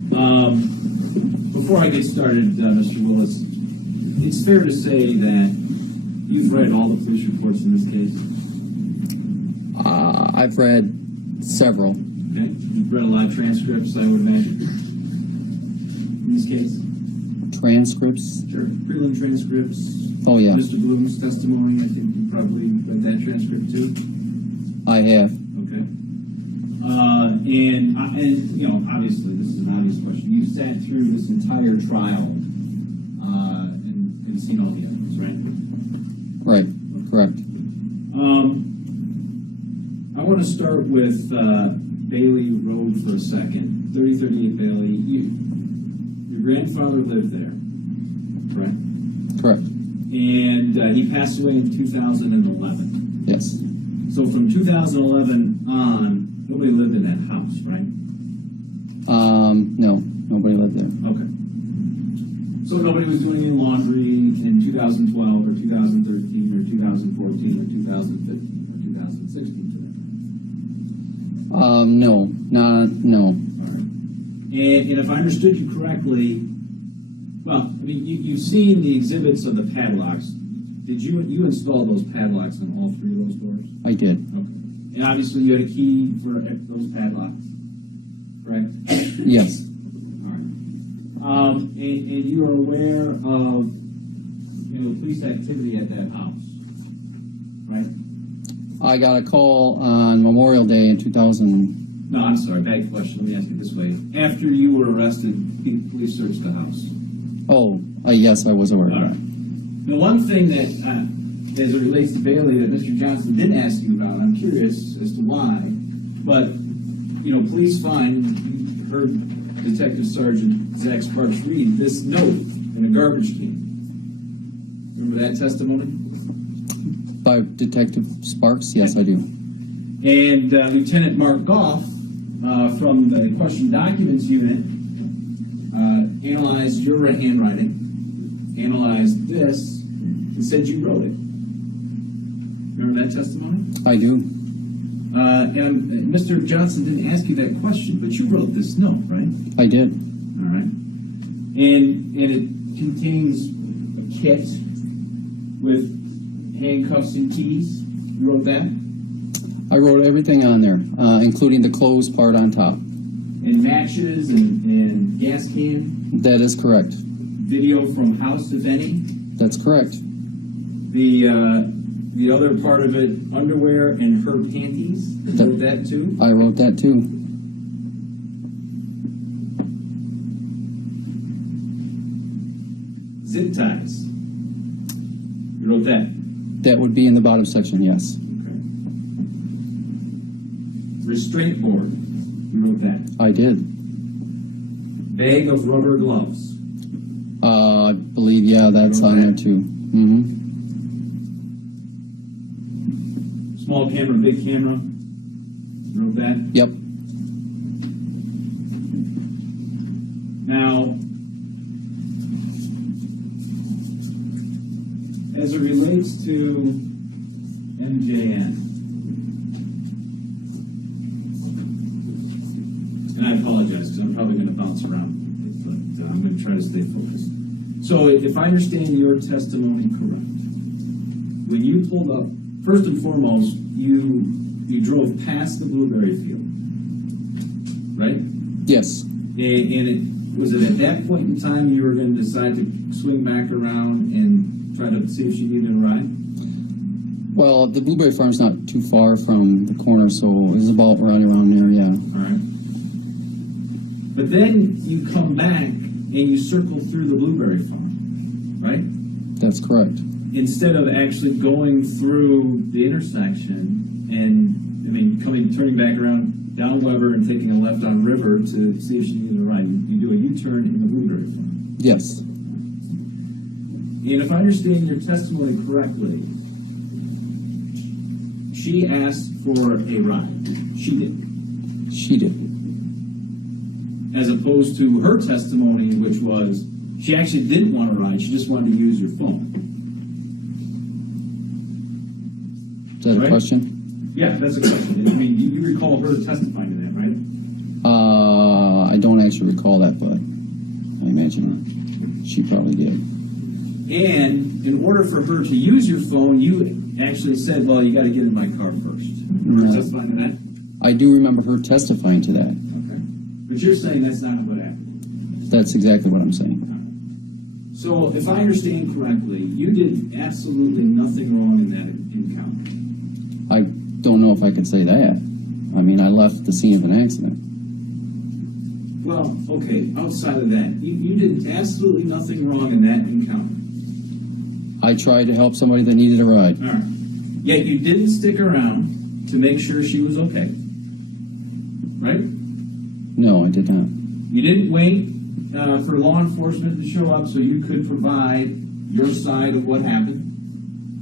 Before I get started, Mr. Willis, it's fair to say that you've read all the police reports in this case? I've read several. Okay. You've read a lot of transcripts, I would imagine, in this case? Transcripts? Sure. Prelim transcripts. Oh, yeah. Mr. Bloom's testimony, I think you probably read that transcript too? I have. Okay. And you know, obviously, this is an obvious question. You sat through this entire trial and seen all the evidence, right? Right. Correct. I want to start with Bailey Road for a second. 3038 Bailey. Your grandfather lived there, correct? Correct. And he passed away in 2011. Yes. So from 2011 on, nobody lived in that house, right? No. Nobody lived there. Okay. So nobody was doing any laundry in 2012 or 2013 or 2014 or 2015 or 2016 today? No. No. All right. And if I understood you correctly, well, I mean, you've seen the exhibits of the padlocks. Did you install those padlocks on all three of those doors? I did. Okay. And obviously you had a key for those padlocks, correct? Yes. All right. And you are aware of, you know, police activity at that house, right? I got a call on Memorial Day in 2000. No, I'm sorry, bad question. Let me ask it this way. After you were arrested, police searched the house. Oh, yes, I was aware. All right. Now, one thing that, as it relates to Bailey, that Mr. Johnson didn't ask you about, I'm curious as to why, but, you know, police find, you heard Detective Sergeant Zach Sparks read this note in a garbage can. Remember that testimony? By Detective Sparks? Yes, I do. And Lieutenant Mark Goff, from the Question Documents Unit, analyzed your handwriting, analyzed this, and said you wrote it. Remember that testimony? I do. And Mr. Johnson didn't ask you that question, but you wrote this note, right? I did. All right. And it contains a kit with handcuffs and keys. You wrote that? I wrote everything on there, including the clothes part on top. And matches and gas can? That is correct. Video from house, if any? That's correct. The other part of it, underwear and her panties. You wrote that too? I wrote that too. Zip ties. You wrote that? That would be in the bottom section, yes. Okay. Restraint board. You wrote that? I did. Bag of rubber gloves. I believe, yeah, that's on there too. Mm-hmm. Small camera, big camera. You wrote that? Yep. Now, as it relates to MJN, and I apologize because I'm probably going to bounce around, but I'm going to try to stay focused. So if I understand your testimony correct, when you pulled up, first and foremost, you drove past the blueberry field, right? Yes. And was it at that point in time you were going to decide to swing back around and try to see if she needed a ride? Well, the blueberry farm's not too far from the corner, so it's about right around there, yeah. All right. But then you come back and you circle through the blueberry farm, right? That's correct. Instead of actually going through the intersection and, I mean, turning back around down Weber and taking a left on River to see if she needed a ride, you do a U-turn in the blueberry farm. Yes. And if I understand your testimony correctly, she asked for a ride. She did. She did. As opposed to her testimony, which was she actually didn't want to ride, she just wanted to use your phone. Is that right? a question? Yeah, that's a question. I mean, you recall her testifying to that, right? I I don't actually recall that, but I imagine she probably did. And in order for her to use your phone, you actually said, well, you got to get in my car first. Remember testifying to that? I do remember her testifying to that. Okay. But you're saying that's not what happened. That's exactly what I'm saying. So if I understand correctly, you did absolutely nothing wrong in that encounter. I don't know if I could say that. I mean, I left the scene of an accident. Well, okay, outside of that, you did absolutely nothing wrong in that encounter. I tried to help somebody that needed a ride. All right. Yet you didn't stick around to make sure she was okay. Right? No, I did not. You didn't wait for law enforcement to show up so you could provide your side of what happened.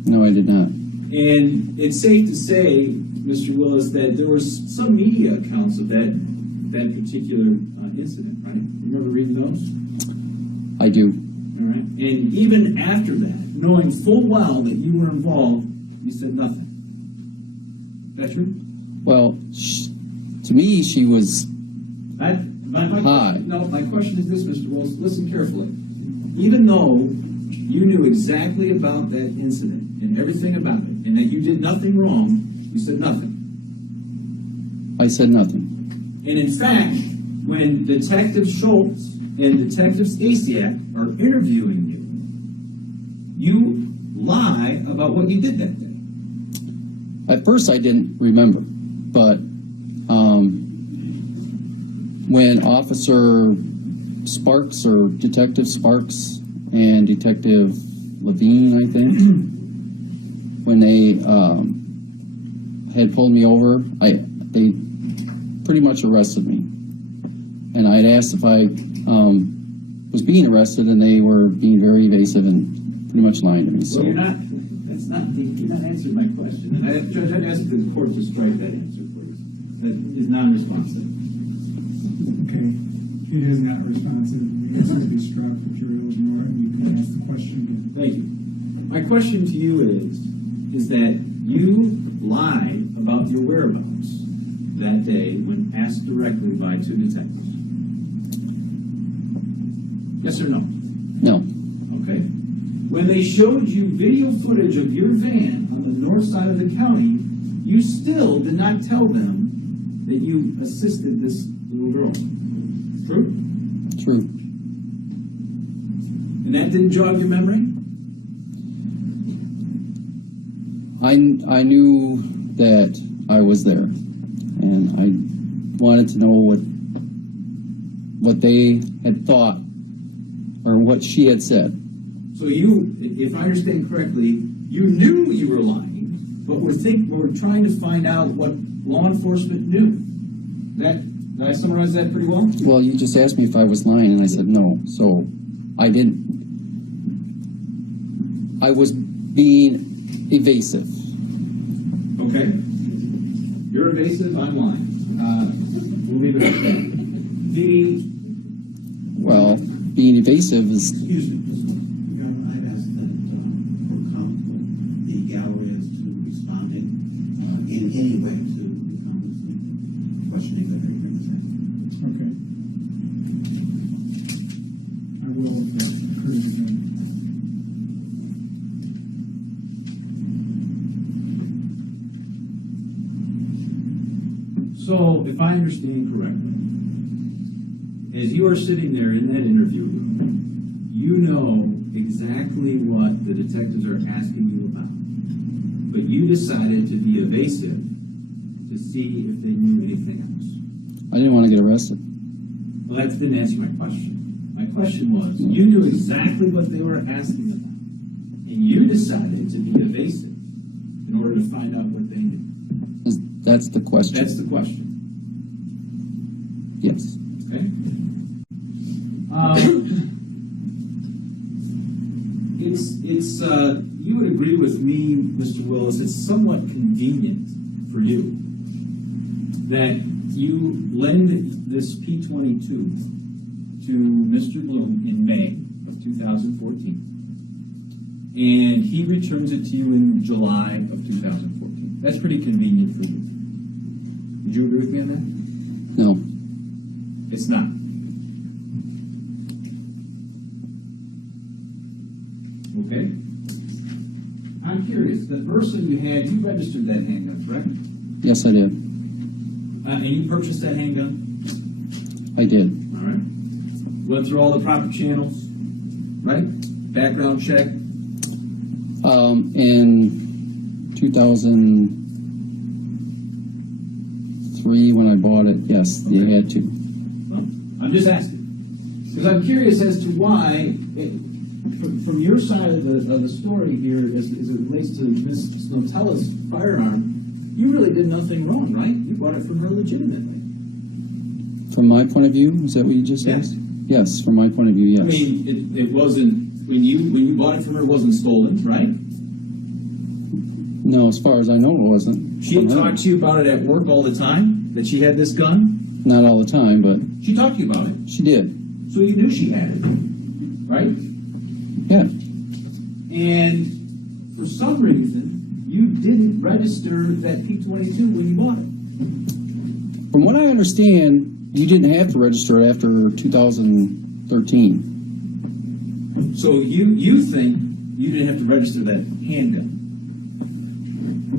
No, I did not. And it's safe to say, Mr. Willis, that there was some media accounts of that particular incident, right? You remember reading those? I do. All right. And even after that, knowing full well that you were involved, you said nothing. Is that true? Well, to me, she was My high. No, my question is this, Mr. Willis. Listen carefully. Even though you knew exactly about that incident and everything about it, and that you did nothing wrong, you said nothing. I said nothing. And in fact, when Detective Schultz and Detective Stasiak are interviewing you, you lie about what you did that day. At first, I didn't remember, but when Officer Sparks or Detective Sparks and Detective Levine, I think, when they had pulled me over, they pretty much arrested me. And I'd asked if I was being arrested, and they were being very evasive and pretty much lying to me. So well, you're not answering my question. And Judge, I'd ask the court to strike that answer, please. That is non-responsive. Okay. It is not responsive. The answer will be struck, but you're able to ignore it, and you can ask the question again. Thank you. My question to you is that you lied about your whereabouts that day when asked directly by two detectives. Yes or no? no, Okay. When they showed you video footage of your van on the north side of the county, you still did not tell them that you assisted this little girl. True? true. And that didn't jog your memory? I knew that I was there, and I wanted to know what they had thought or what she had said. So you, if I understand correctly, you knew you were lying, but we're trying to find out what law enforcement knew. Did I summarize that pretty well? Well, you just asked me if I was lying, and I said no. So I didn't. I was being evasive. Okay. You're evasive, I'm lying. We'll leave it at that. Well, being evasive is. Excuse me, Mr. Governor, I'd ask that the gallery as to responding in any way to the questioning that they're going to say. Okay. I will agree with that. So, if I understand correctly, as you are sitting there in that interview room, you know exactly what the detectives are asking you about, but you decided to be evasive to see if they knew anything else. I didn't want to get arrested. Well, that didn't answer my question. My question was, you knew exactly what they were asking about, and you decided to be evasive in order to find out what they knew. That's the question. That's the question. Yes. Okay. You would agree with me, Mr. Willis, it's somewhat convenient for you that you lend this P-22 to Mr. Bloom in May of 2014, and he returns it to you in July of 2014. That's pretty convenient for you. Would you agree with me on that? No. It's not. Okay. I'm curious, the person you had, you registered that handgun, correct? Yes, I did. And you purchased that handgun? I did. All right. Went through all the proper channels, right? Background check. In 2003, when I bought it, yes, Okay. you had to. Well, I'm just asking. Because I'm curious as to why, from your side of the story here, as it relates to Ms. Snotella's firearm, you really did nothing wrong, right? You bought it from her legitimately. From my point of view, is that what you just Yes. asked? Yes, from my point of view, yes. I mean, it wasn't, when you bought it from her, it wasn't stolen, right? No, as far as I know, it wasn't. She had from her. talked to you about it at work all the time, that she had this gun? Not all the time, but She talked to you about it, she did. so you knew she had it, right? Yeah. And for some reason, you didn't register that P-22 when you bought it. From what I understand, you didn't have to register it after 2013. So you think you didn't have to register that handgun?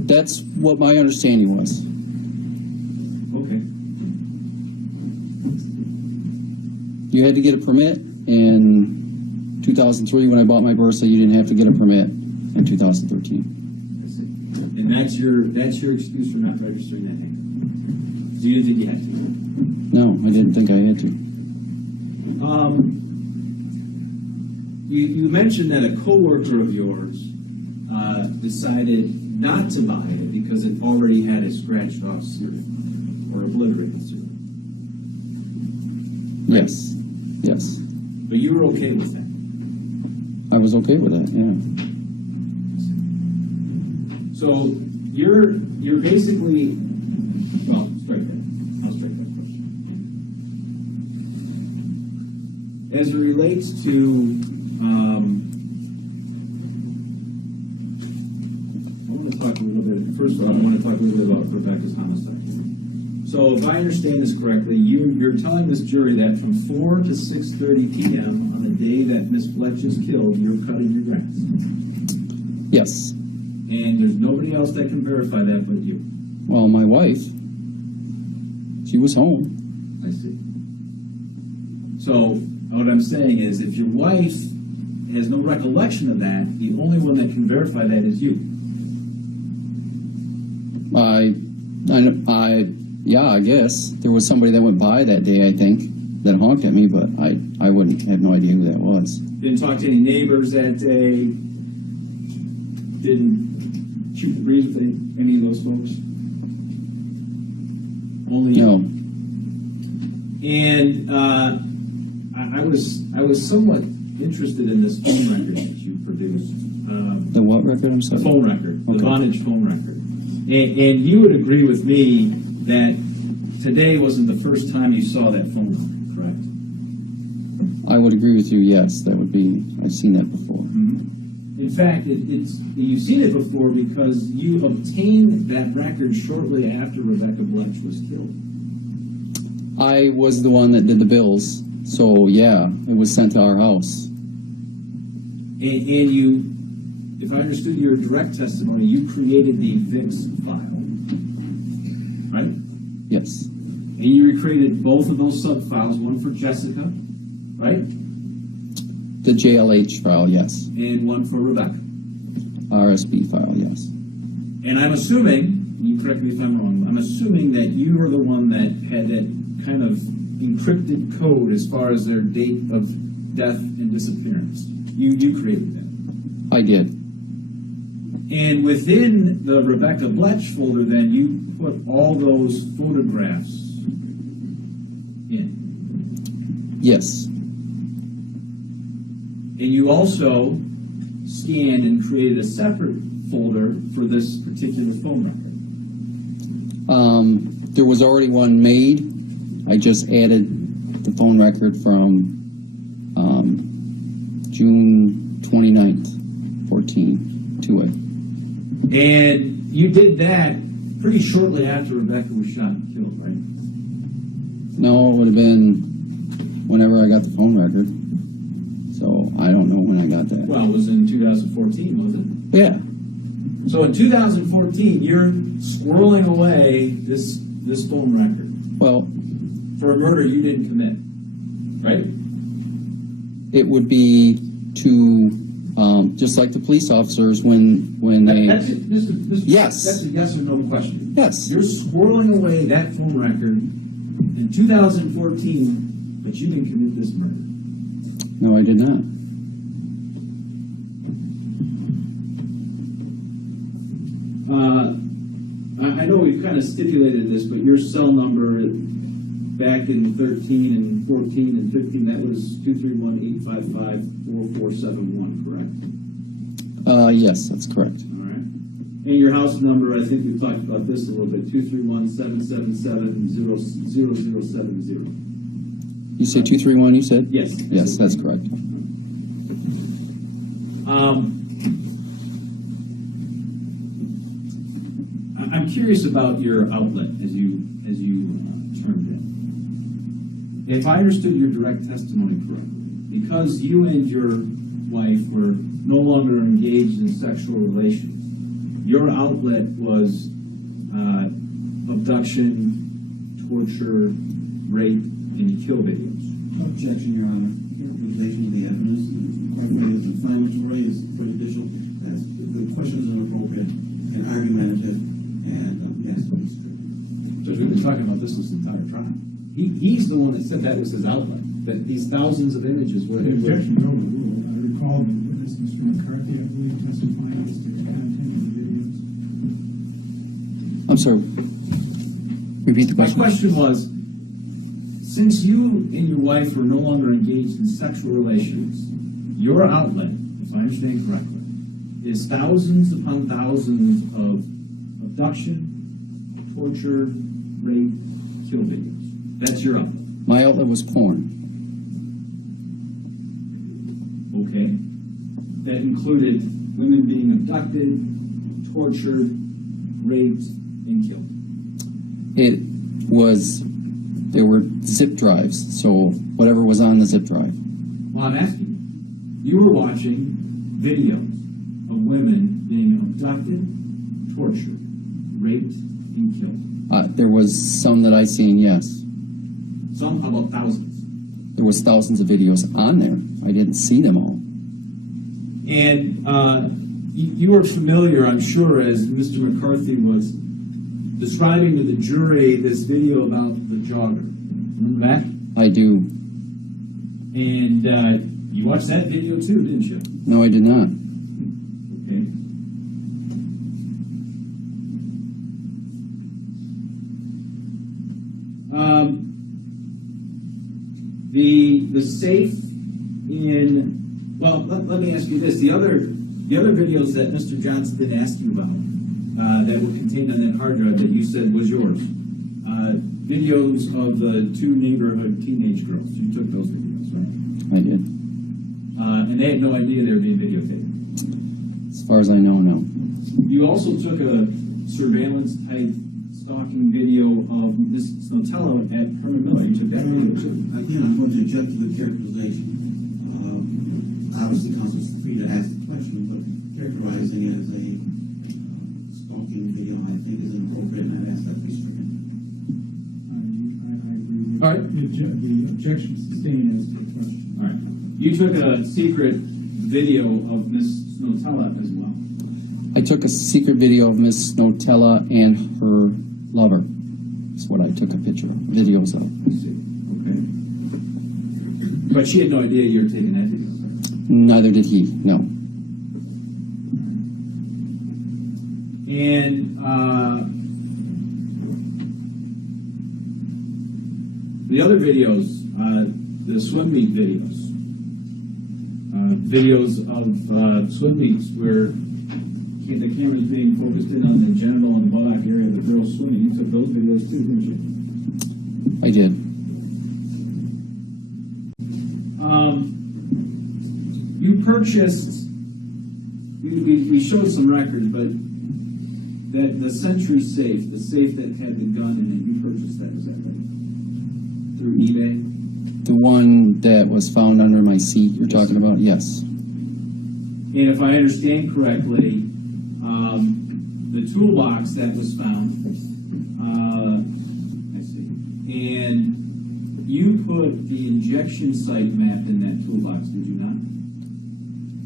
That's what my understanding was. Okay. You had to get a permit in 2003 when I bought my Versa. You didn't have to get a permit in 2013. I see. And that's your excuse for not registering that handgun? So you didn't think you had to? No, I didn't think I had to. You mentioned that a coworker of yours decided not to buy it because it already had a scratched off serial or obliterated serial. Yes. Yes. But you were okay with that? I was okay with that, yeah. So you're basically, well, strike that. I'll strike that question. As it relates to, I want to talk a little bit, first of all, I want to talk a little bit about Rebekah's homicide. So if I understand this correctly, you're telling this jury that from 4 to 6:30 p.m. on the day that Ms. Bletsch is killed, you're cutting your grass. Yes. And there's nobody else that can verify that but you. Well, my wife, she was home. I see. So what I'm saying is, if your wife has no recollection of that, the only one that can verify that is you. Yeah, I guess. There was somebody that went by that day, I think, that honked at me, but I wouldn't have no idea who that was. Didn't talk to any neighbors that day. Didn't shoot the breeze with any of those folks. Only you. No. And I was somewhat interested in this phone record that you produced. The what record? I'm The sorry. phone record, the Okay. bondage phone record. And you would agree with me that today wasn't the first time you saw that phone record, correct? I would agree with you, yes. That would be, I've seen that before. In fact, you've seen it before because you obtained that record shortly after Rebekah Bletsch was killed. I was the one that did the bills, so yeah, it was sent to our house. And you, if I understood your direct testimony, you created the VIX file, right? Yes. And you recreated both of those subfiles, one for Jessica, right? The JLH file, yes. And one for Rebekah. RSB file, yes. And I'm assuming, you correct me if I'm wrong, I'm assuming that you were the one that had that kind of encrypted code as far as their date of death and disappearance. You created that. I did. And within the Rebekah Bletsch folder, then, you put all those photographs in. Yes. And you also scanned and created a separate folder for this particular phone record. There was already one made. I just added the phone record from June 29th, 14 to it. And you did that pretty shortly after Rebekah was shot and killed, right? No, it would have been whenever I got the phone record. So I don't know when I got that. Well, it was in 2014, wasn't Yeah. it? So in 2014, you're squirreling away this phone record Well, for a murder you didn't commit, right? it would be to, just like the police officers when they. That's it. Yes. That's a yes or no question. Yes. You're squirreling away that phone record in 2014, but you didn't commit this murder. No, I did not. I know we've kind of stipulated this, but your cell number back in 13 and 14 and 15, that was 231-855-4471, correct? Yes, that's correct. All right. And your house number, I think we've talked about this a little bit, 231-777-0070. You say 231, you said? Yes. Yes, that's correct. I'm curious about your outlet, as you termed it. If I understood your direct testimony correctly, because you and your wife were no longer engaged in sexual relations, your outlet was abduction, torture, rape, and kill videos. Objection, Your Honor. Characterization of the evidence, quite frankly, is inflammatory, is prejudicial. The question is inappropriate and argumentative, and yes, it's true. Judge, we've been talking about this entire trial. He's the one that said that was his outlet, that these thousands of images were. The objection is overruled. I recall the witness, Mr. McCarthy, I believe, testifying as to the content of the videos. I'm sorry. Repeat the My question. question was, since you and your wife were no longer engaged in sexual relations, your outlet, if I understand correctly, is thousands upon thousands of abduction, torture, rape, kill videos. That's your outlet. My outlet was porn. Okay. That included women being abducted, tortured, raped, and killed. There were zip drives, so whatever was on the zip drive. Well, I'm asking you were watching videos of women being abducted, tortured, raped, and killed. There was some that I seen, yes. Some, how about thousands? There was thousands of videos on there. I didn't see them all. And you were familiar, I'm sure, as Mr. McCarthy was describing to the jury this video about the jogger. Remember that? I do. And you watched that video too, didn't you? No, I did not. Okay. The safe in, well, let me ask you this. The other videos that Mr. Johnson didn't ask you about that were contained on that hard drive that you said was yours, videos of the two neighborhood teenage girls. You took those videos, right? I did. And they had no idea they were being videotaped. As far as I know, no. You also took a surveillance type stalking video of Ms. Snotella at Herman Miller. You took that video too. Again, I'm going to object to the characterization. Obviously, counsel is free to ask the question, but characterizing it as a stalking video, I think, is inappropriate, and I'd ask that to be stricken. I agree with All right. the objection sustained as to the question. All right. You took a secret video of Ms. Snotella as well. I took a secret video of Miss Snotella and her lover. That's what I took a picture of, videos of. I see. Okay. But she had no idea you were taking that video. Neither did he, no. And the other videos, the swim meet videos, videos of swim meets where the camera is being focused in on the genital and buttock area of the girls swimming. You took those videos too, didn't you? I did. You purchased, we showed some records, but that the Century safe, the safe that had the gun in it, you purchased that, is that right? Through eBay? The one that was found under my seat you're talking about? Yes. And if I understand correctly, the toolbox that was found, I see, and you put the injection site map in that toolbox, did you not?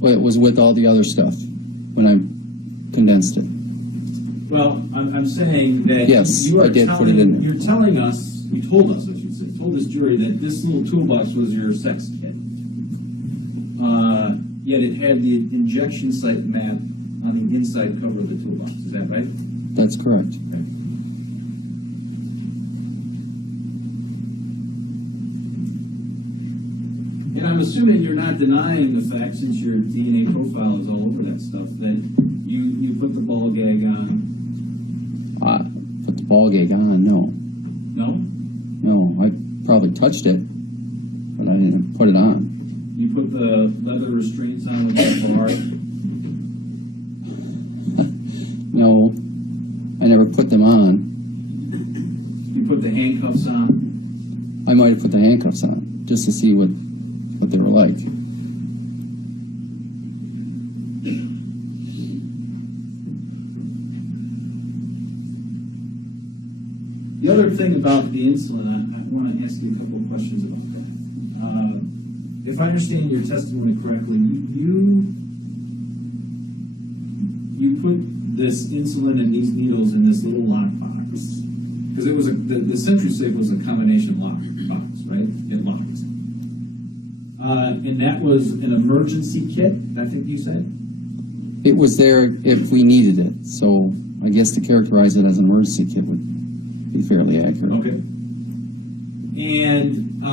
Well, it was with all the other stuff when I condensed it. Well, I'm saying that Yes, you are I did put it in there. You're telling us, you told us, I should say, told this jury that this little toolbox was your sex kit. Yet it had the injection site map on the inside cover of the toolbox. Is that right? That's correct. Okay. And I'm assuming you're not denying the fact, since your DNA profile is all over that stuff, that you put the ball gag on. Put the ball gag on? No. No? No, I probably touched it, but I didn't put it on. You put the leather restraints on with the bar. No, I never put them on. You put the handcuffs on. I might have put the handcuffs on just to see what they were like. The other thing about the insulin, I want to ask you a couple of questions about that. If I understand your testimony correctly, you put this insulin and these needles in this little lock box, because it was the CenturySafe was a combination lock box, right? It locked. And that was an emergency kit, I think you said? It was there if we needed it, so I guess to characterize it as an emergency kit would be fairly accurate. Okay. And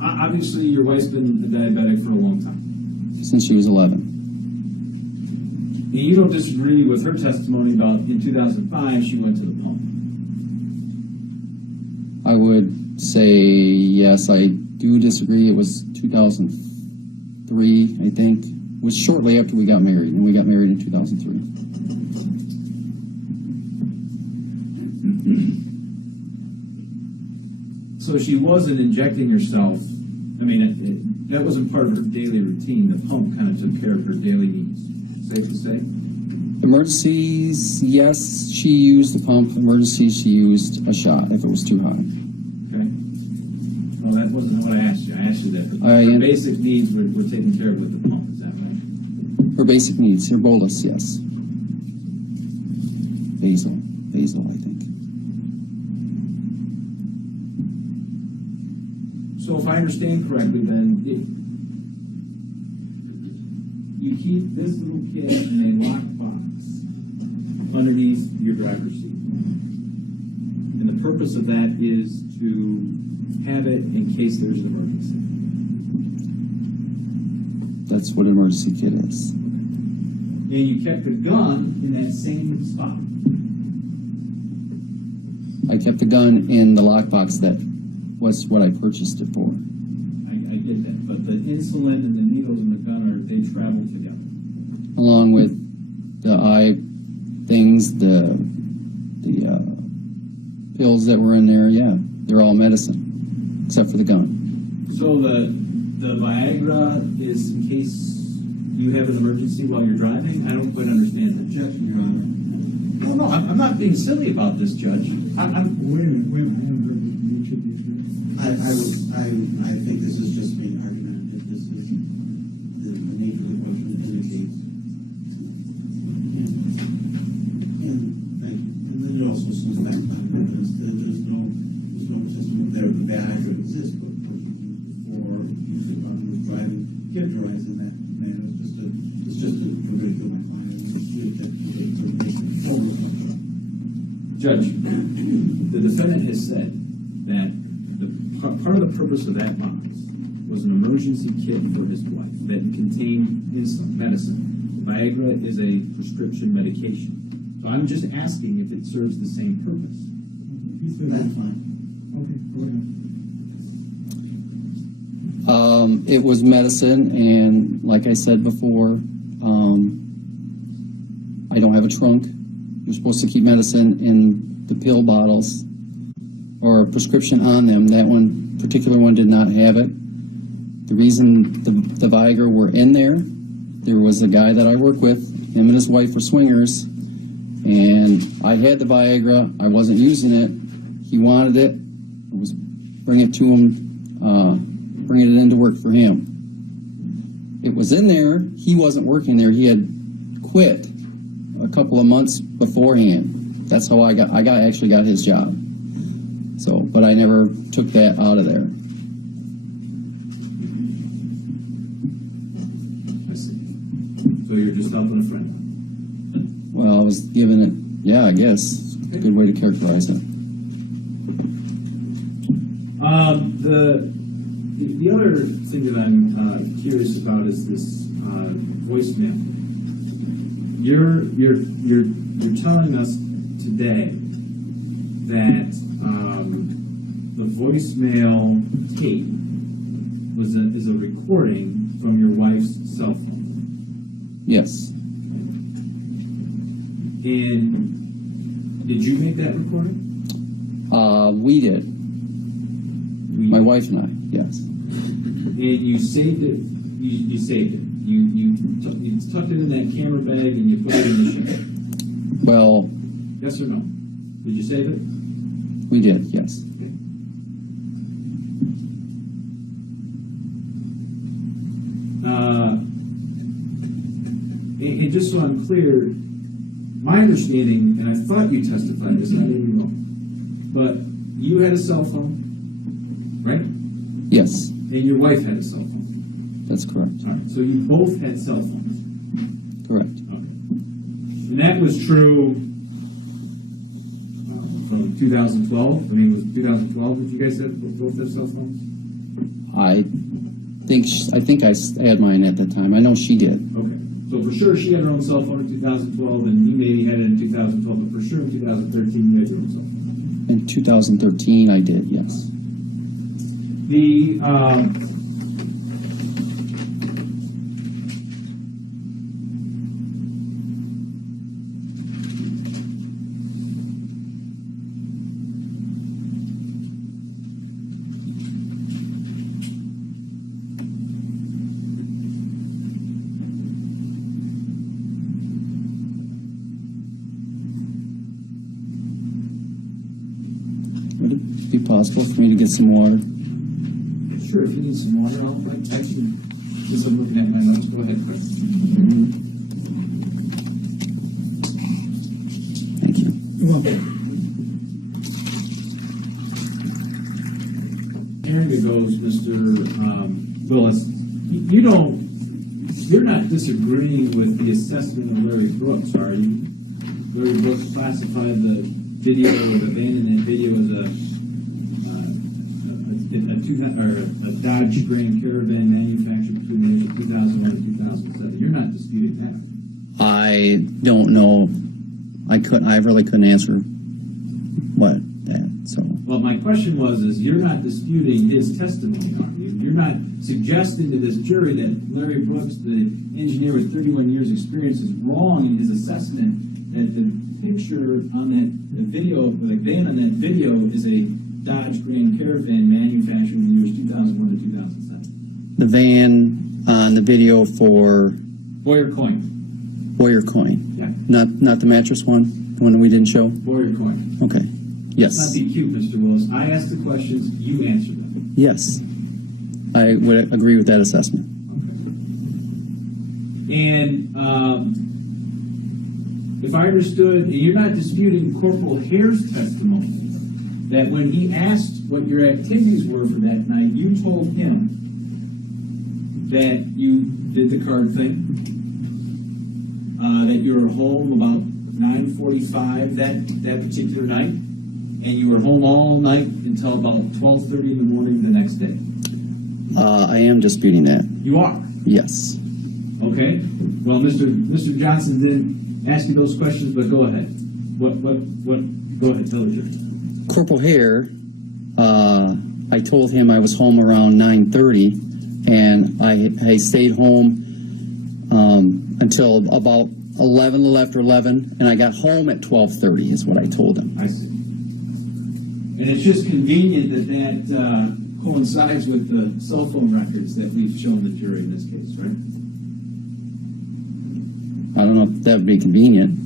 obviously your wife's been a diabetic for a long time. Since she was 11. And you don't disagree with her testimony about in 2005 she went to the pump. I would say yes, I do disagree. It was 2003, I think. It was shortly after we got married, and we got married in 2003. So she wasn't injecting herself. I mean, that wasn't part of her daily routine. The pump kind of took care of her daily needs. Safe to say? Emergencies, yes, she used the pump. Emergencies, she used a shot if it was too high. Okay. Well, that wasn't what I asked you. I asked you that. Her basic needs were taken care of with the pump. Is that right? Her basic needs, her bolus, yes. Basal, I think. So if I understand correctly, then you keep this little kit in a locked box underneath your driver's seat. And the purpose of that is to have it in case there's an emergency. That's what an emergency kit is. And you kept the gun in that same spot. I kept the gun in the lockbox that was what I purchased it for. I get that. But the insulin and the needles and the gun, they travel together. Along with the eye things, the pills that were in there, yeah, they're all medicine, except for the gun. So the Viagra is in case you have an emergency while you're driving? I don't quite understand that. Objection, Your Honor. No, I'm not being silly about this, Judge. Wait a minute, I haven't heard it. You should be sure. I think this is just being argumentative. This is the nature of the question indicates. And thank you. And then it also sums back to evidence that there's no system there. The Viagra exists, but for use of driving, characterizing that manner it's just to ridicule my client. Judge, the defendant has said that part of the purpose of that box was an emergency kit for his wife that contained insulin, medicine. Viagra is a prescription medication. So I'm just asking if it serves the same purpose. He said That's fine. Okay, go ahead. It was medicine, and like I said before, I don't have a trunk. You're supposed to keep medicine in the pill bottles or a prescription on them. That one particular one did not have it. The reason the Viagra were in there was a guy that I work with, him and his wife were swingers, and I had the Viagra, I wasn't using it, he wanted it, I was bringing it to him, bringing it in to work for him. It was in there, he wasn't working there, he had quit a couple of months beforehand. That's how I actually got his job. So, but I never took that out of there. I see. So you're just helping a friend out? Well, I was given it, yeah, I guess. A good way to characterize it. The other thing that I'm curious about is this voicemail. You're telling us today that the voicemail tape is a recording from your wife's cell phone. Yes. And did you make that recording? We did. My wife and I, yes. And you saved it. You saved it. You tucked it in that camera bag and you put it in the shed. Well, Yes or no? Did you save it? we did, yes. Okay. And just so I'm clear, my understanding, and I thought you testified this, and I didn't know, but you had a cell phone, right? Yes, And your wife had a cell phone. that's correct. All right. So you both had cell phones. Correct. Okay. And that was true from 2012. I mean, was it 2012 that you guys both had cell phones? I think I had mine at that time. I know she did. Okay. So for sure she had her own cell phone in 2012, and you maybe had it in 2012, but for sure in 2013 you had your own cell phone. In 2013, I did, yes. The Would it be possible for me to get some water? Sure, if you need some water, I'll actually, since I'm looking at my notes, go ahead, Chris. Thank you. You're welcome. Hearing it goes, Mr. Willis, you're not disagreeing with the assessment of Larry Brooks, are you? Larry Brooks classified the video, or the van in that video as a Dodge Grand Caravan manufactured between the years of 2001 and 2007. You're not disputing that. I don't know. I really couldn't answer what that, so. Well, my question is you're not disputing his testimony, are you? You're not suggesting to this jury that Larry Brooks, the engineer with 31 years experience, is wrong in his assessment that the picture on the video, the van on that video is a Dodge Grand Caravan manufactured in the years 2001 to 2007. The van on the video for Boyer Coin. Boyer Coin, Yeah. not the mattress one, the one that we didn't show? Boyer Coin. Okay, yes. Let's not be cute, Mr. Willis. I asked the questions, you answered them. Yes, I would agree with that assessment. Okay. And if I understood, you're not disputing Corporal Hare's testimony, that when he asked what your activities were for that night, you told him that you did the card thing, that you were home about 9:45 that particular night, and you were home all night until about 12:30 in the morning the next day. I am disputing that. You are? Yes. Okay. Well, Mr. Johnson didn't ask you those questions, but go ahead. What, go ahead, tell the jury. Corporal Hare, I told him I was home around 9:30, and I stayed home until about 11, and I got home at 12:30 is what I told him. I see. And it's just convenient that coincides with the cell phone records that we've shown the jury in this case, right? I don't know if that would be convenient.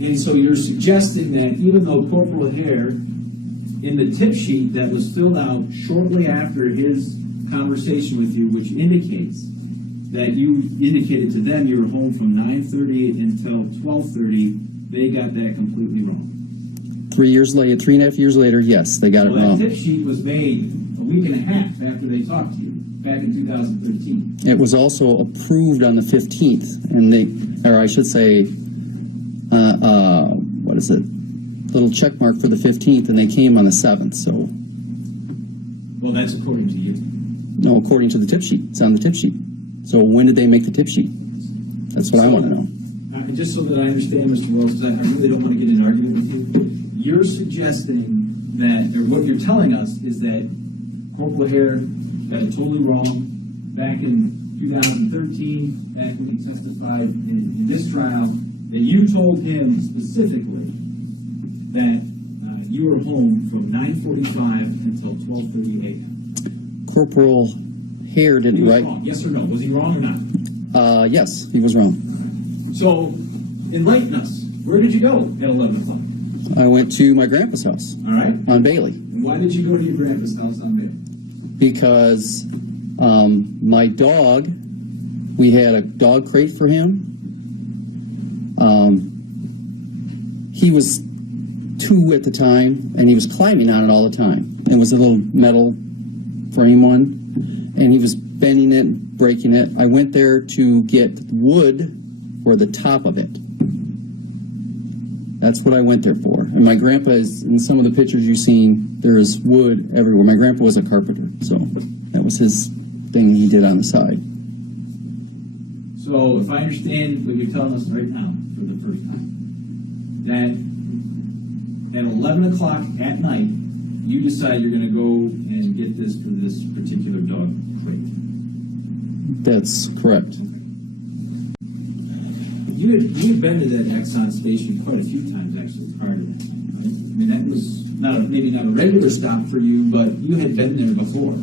And so you're suggesting that even though Corporal Hare, in the tip sheet that was filled out shortly after his conversation with you, which indicates that you indicated to them you were home from 9:30 until 12:30, they got that completely wrong. 3.5 years later, yes, they got it Well, wrong. that tip sheet was made a week and a half after they talked to you, back in 2013. It was also approved on the 15th, and or I should say, what is it? Little check mark for the 15th, and they came on the 7th. So, Well, that's according to you. no, according to the tip sheet, it's on the tip sheet. So when did they make the tip sheet? That's what I want to know. Just so that I understand, Mr. Willis, because I really don't want to get in an argument with you. You're suggesting that, or what you're telling us is that Corporal Hare got it totally wrong back in 2013, back when he testified in this trial, that you told him specifically that you were home from 9:45 until 12:30 a.m. Corporal Hare He didn't was write. wrong. Yes or no? Was he wrong or not? Yes, he was wrong. So, enlighten us. Where did you go at 11 o'clock? I went to my grandpa's house All right. on Bailey And why did you go to your grandpa's house on Bay? because my dog, we had a dog crate for him. He was 2 at the time, and he was climbing on it all the time. It was a little metal frame one, and he was bending it, breaking it. I went there to get wood for the top of it. That's what I went there for. And my grandpa is, in some of the pictures you've seen, there is wood everywhere. My grandpa was a carpenter, so that was his thing he did on the side. So, if I understand what you're telling us right now, for the first time, that at 11 o'clock at night, you decide you're going to go and get this for this particular dog crate. That's correct. You had been to that Exxon station quite a few times, actually, prior to that time, right? I mean, that was maybe not a regular stop for you, but you had been there before.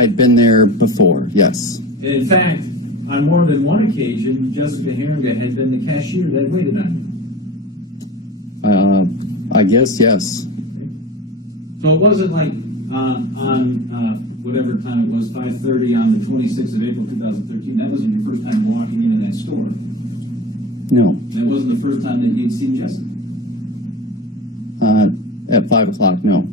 I'd been there before, yes. And in fact, on more than one occasion, Jessica Herringa had been the cashier that waited on you. I guess, yes. So it wasn't like on whatever time it was, 5:30 on the 26th of April 2013, that wasn't your first time walking into that store. No. That wasn't the first time that you'd seen Jessica. At 5 o'clock, no.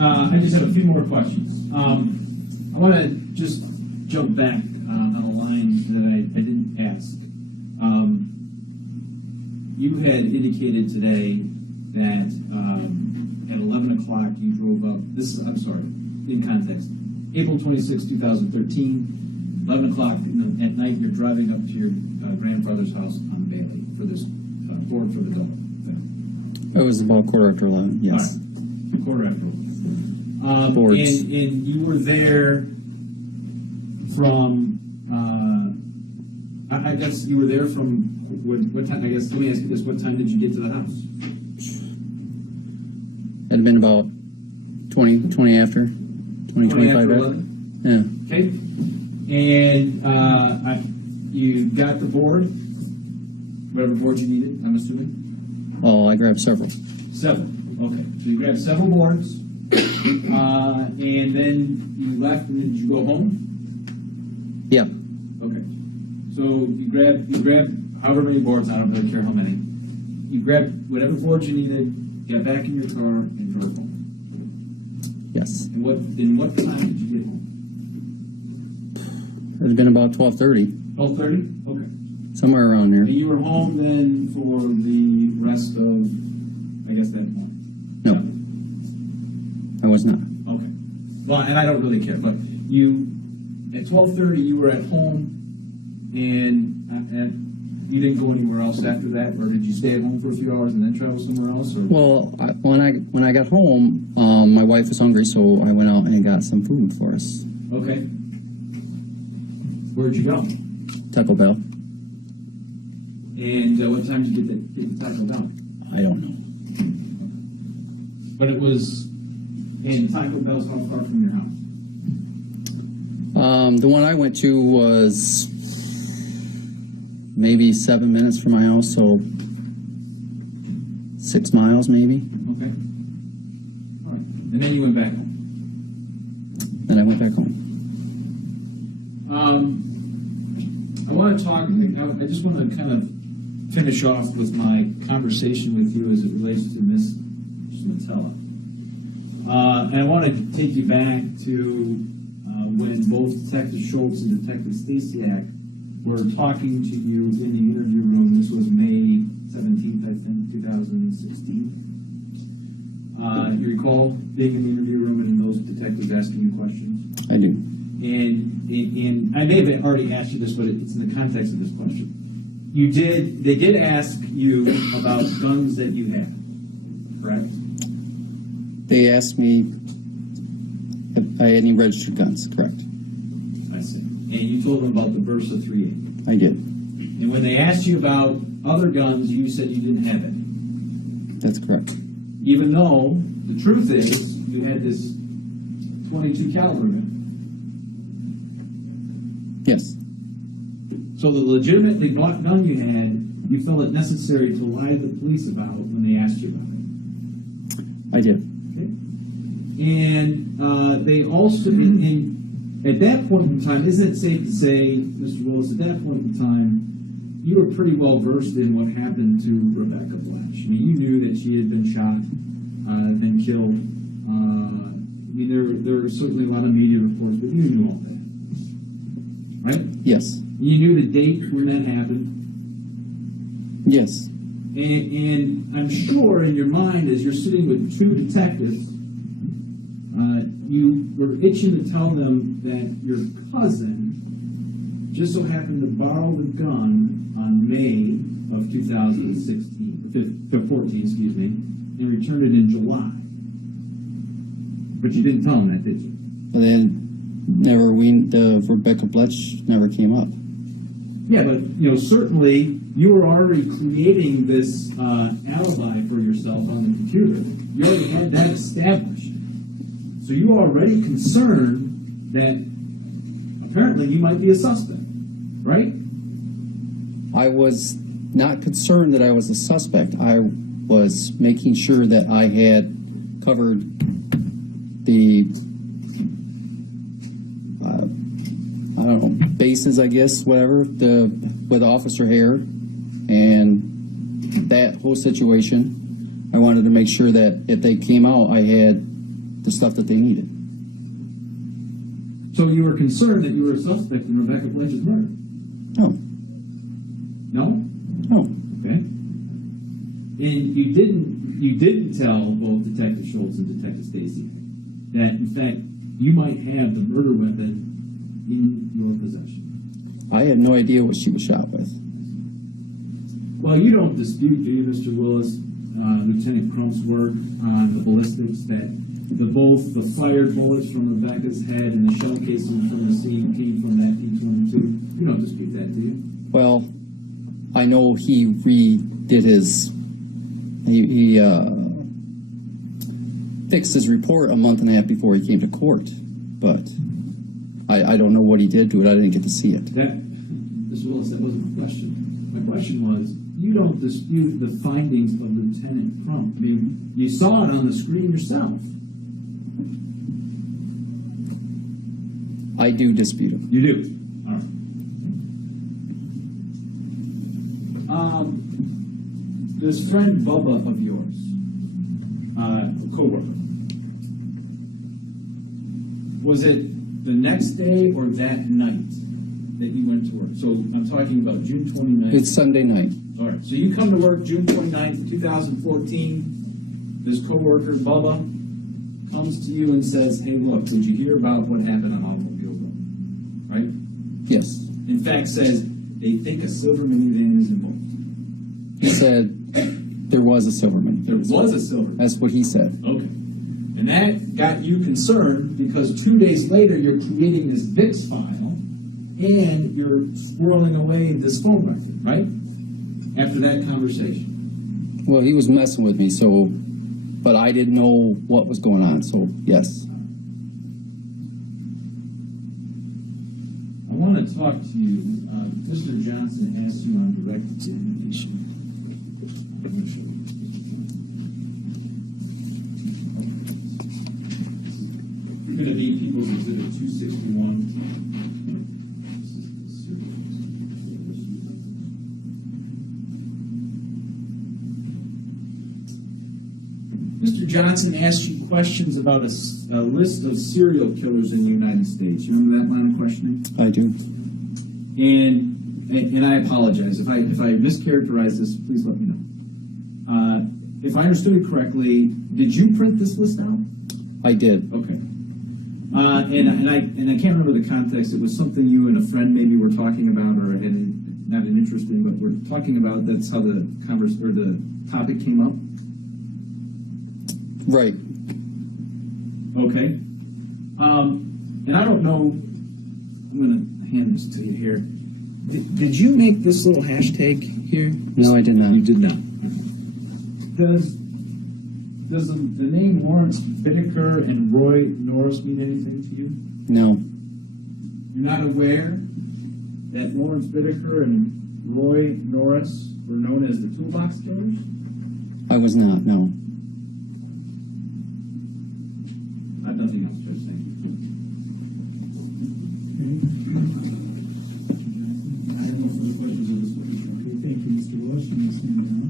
I just have a few more questions. I want to just jump back on a line that I didn't ask. You had indicated today that at 11 o'clock you drove up, I'm sorry, in context, April 26, 2013, 11 o'clock at night, you're driving up to your grandfather's house on Bailey for this board for the dog thing. It was about 11:15, yes. All right. Quarter after 11. Boards. And you were there from, I guess you were there from, what time, I guess, let me ask you this, what time did you get to the house? It had been about 20 after, 20, 25 after after. 11? Yeah. Okay. And you got the board, whatever board you needed, I'm assuming? Oh, I grabbed several. Several. Okay. So you grabbed several boards, and then you left, and then did you go home? Yeah. Okay. So you grabbed however many boards, I don't really care how many. You grabbed whatever boards you needed, got back in your car, and drove home. Yes. And what time did you get home? It had been about 12:30, 12:30? Okay. somewhere around there. And you were home then for the rest of, I guess, that point? No, I was not. Okay. Well, and I don't really care, but at 12:30, you were at home, and you didn't go anywhere else after that, or did you stay at home for a few hours and then travel somewhere else? Or? Well, when I got home, my wife was hungry, so I went out and got some food for us. Okay. Where'd you go? Taco Bell. And what time did you get the Taco Bell? I don't know. But it was, and Taco Bell's how far from your house? The one I went to was maybe 7 minutes from my house, so 6 miles maybe. Okay. All right. And then you went back home. Then I went back home. I want to talk, I just want to kind of finish off with my conversation with you as it relates to Miss Smatella. And I want to take you back to when both Detective Schultz and Detective Stasiak were talking to you in the interview room. This was May 17th, I think, 2016. You recall being in the interview room and those detectives asking you questions? I do. And I may have already asked you this, but it's in the context of this question. They did ask you about guns that you had, correct? They asked me if I had any registered guns, correct? I see. And you told them about the Versa 380. I did. And when they asked you about other guns, you said you didn't have any. That's correct. Even though the truth is you had this .22 caliber gun. Yes. So the legitimately bought gun you had, you felt it necessary to lie to the police about when they asked you about it. I did. Okay. And they also, at that point in time, isn't it safe to say, Mr. Willis, at that point in time, you were pretty well versed in what happened to Rebekah Bletsch. I mean, you knew that she had been shot, then killed. I mean, there were certainly a lot of media reports, but you knew all that. Right? Yes. You knew the date when that happened. Yes. And I'm sure in your mind, as you're sitting with two detectives, you were itching to tell them that your cousin just so happened to borrow the gun on May of 2014, excuse me, and returned it in July. But you didn't tell them that, did you? But then the Rebekah Bletsch never came up. Yeah, but certainly you were already creating this alibi for yourself on the computer. You already had that established. So you were already concerned that apparently you might be a suspect, right? I was not concerned that I was a suspect. I was making sure that I had covered the I don't know, bases, I guess, whatever, with Officer Hare and that whole situation. I wanted to make sure that if they came out, I had the stuff that they needed. So you were concerned that you were a suspect in Rebekah Bletch's murder? No. No? No. Okay. And you didn't tell both Detective Schultz and Detective Stacy that, in fact, you might have the murder weapon in your possession. I had no idea what she was shot with. Well, you don't dispute, do you, Mr. Willis, Lieutenant Crump's work on the ballistics, that both the fired bullets from Rebekah's head and the shell casing from the scene came from that P-22? You don't dispute that, do you? Well, I know he redid his, he fixed his report a month and a half before he came to court, but I don't know what he did to it. I didn't get to see it. Mr. Willis, that wasn't my question. My question was, you don't dispute the findings of Lieutenant Crump. I mean, you saw it on the screen yourself. I do dispute him. You do? All right. This friend Bubba of yours, a coworker, was it the next day or that night that you went to work? So I'm talking about June 29th. It's Sunday night. All right. So you come to work June 29th, 2014. This coworker, Bubba, comes to you and says, hey, look, did you hear about what happened on Automobile Road? Right? Yes. In fact, says they think a silver minivan is involved. He said there was a silver minivan. There was a silver minivan. That's what he said. Okay. And that got you concerned because 2 days later you're creating this VIX file and you're squirreling away this phone record, right? After that conversation. Well, he was messing with me, so, but I didn't know what was going on, so yes. I want to talk to you. Mr. Johnson asked you on direct examination. I'm going to show you. You're going to need People's Exhibit 261. Mr. Johnson asked you questions about a list of serial killers in the United States. You remember that line of questioning? I do. And I apologize. If I mischaracterize this, please let me know. If I understood it correctly, did you print this list out? I did. Okay. And I can't remember the context. It was something you and a friend maybe were talking about, or not an interest in, but we're talking about. That's how the topic came up. Right. Okay. And I don't know. I'm going to hand this to you here. Did you make this little hashtag here? No, I did not. You did not. Does the name Lawrence Bittaker and Roy Norris mean anything to you? No. You're not aware that Lawrence Bittaker and Roy Norris were known as the Toolbox Killers? I was not, no. I have nothing else to say. I have no further questions of this witness. Okay, thank you, Mr. Willis. You may stand down.